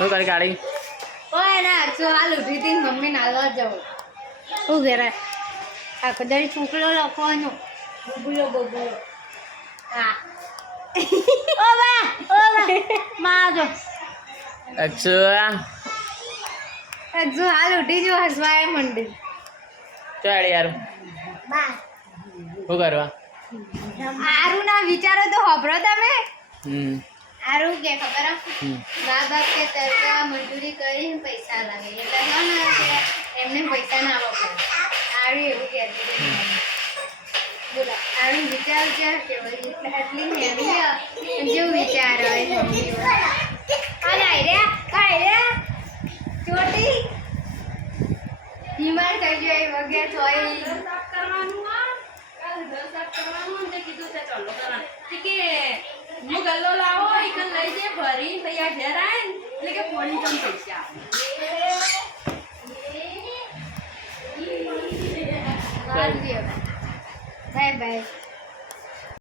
શું કરી ગાડી ઓય ના જો હાલ ઉઠી હતી મમ્મી નાલવા જવું શું ઘેરે આખો દાડી છોકરો લખવાનો બબુલો બબુલો હા ઓ બા માં જો અચ્છા જો હાલ ઉઠી જો હસવાય મંડી ચાલ યાર બા શું કરવા આરું ના વિચારો તો હોભરો તમે હમ આરું કે ખબર બા બાપ કે તરકા મજૂરી કરીને પૈસા લાગે એટલે છે ને કે એમને પૈસા ના આપવા પડે આરું એવું કહેતી બોલો આરું વિચાર છે કે વળી આટલી મહેંગી જેવું વિચાર હોય અને આઈ રે ચોટી બીમાર થઈ ગયો એ વગેરે થોય કરવાનું ને કીધું છે ચાલો કરવાનું કે હું ગલ્લો લાવો એક લઈ જે ભરી તૈયાર ઘેર આય એટલે કે ફોન કમ પૈસા બાય બાય